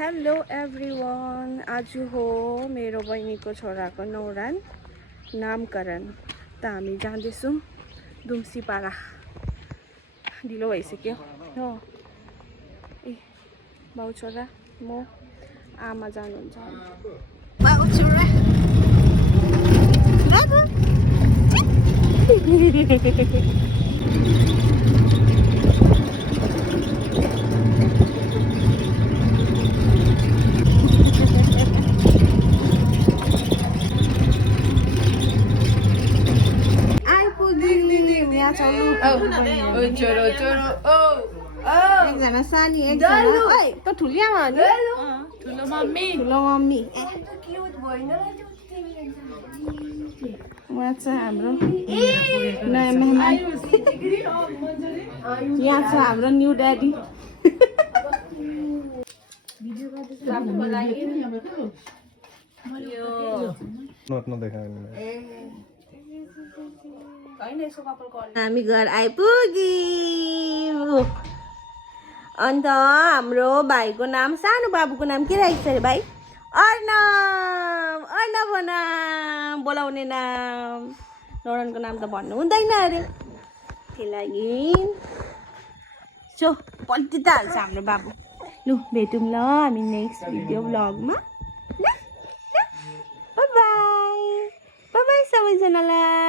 Hello everyone, आज हो मेरो बहिनीको छोराको न्वारन नामकरण त हामी जाँदैछौँ दुम्सीपाडा। ढिलो भइसक्यो हो। ए बाउ छोरा म आमा जानुहुन्छ। बाउ छोरा एकजना सानी एकजना त ठुली आमा हो नि ठुलो मम्मी उहाँ चाहिँ हाम्रो नयाँ मेहमान। यहाँ छ हाम्रो न्यू ड्याडी। हामी घर आइपुग्यौँ। अन्त हाम्रो भाइको नाम, सानो बाबुको नाम के राखेको छ अरे भाइ? अर्णव। अर्णव हो नाम, बोलाउने नाम। न्वारनको नाम त भन्नु हुँदैन अरे, त्यही लागि सो पल्टी त हाल्छ हाम्रो बाबु। लु भेटौँ ल हामी नेक्स्ट भिडियो ब्लगमा। बाई बाई, बाई बाई सबैजनालाई।